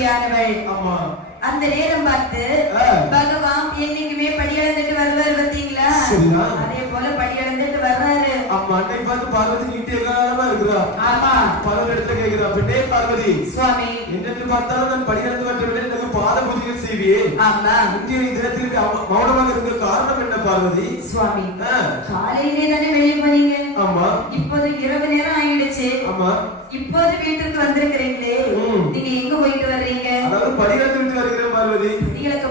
பார்வதியானவள். ஆமா. அந்த நேரம் பார்த்து பகவான் என்னைக்குமே படியளந்துட்டு வருவார் பாத்தீங்களா? அதே போல படியளந்துட்டு வர்றாரு. ஆமா. அன்னைக்கு பார்த்து பார்வதி நீட்டிய காலமா இருக்கிறா. ஆமா. பார்வதி இடத்துல கேக்குறா, பெண்ணே பார்வதி, சுவாமி என்னென்று பார்த்தாலும் நான் படியளந்து வரவில்லை, எனக்கு பாத பூஜைகள் செய்வியே. ஆமா. இன்றைய தினத்திற்கு மௌனமாக இருக்க காரணம் என்ன பார்வதி? சுவாமி காலையிலே தானே வெளியே போனீங்க. ஆமா. இப்போது இரவு நேரம் ஆயிடுச்சு. ஆமா. இப்போது வீட்டுக்கு வந்திருக்கிறீங்களே, நீங்க எங்க போயிட்டு வர்றீங்க? அதாவது படியளந்து விட்டு வருகிறேன் பார்வதி.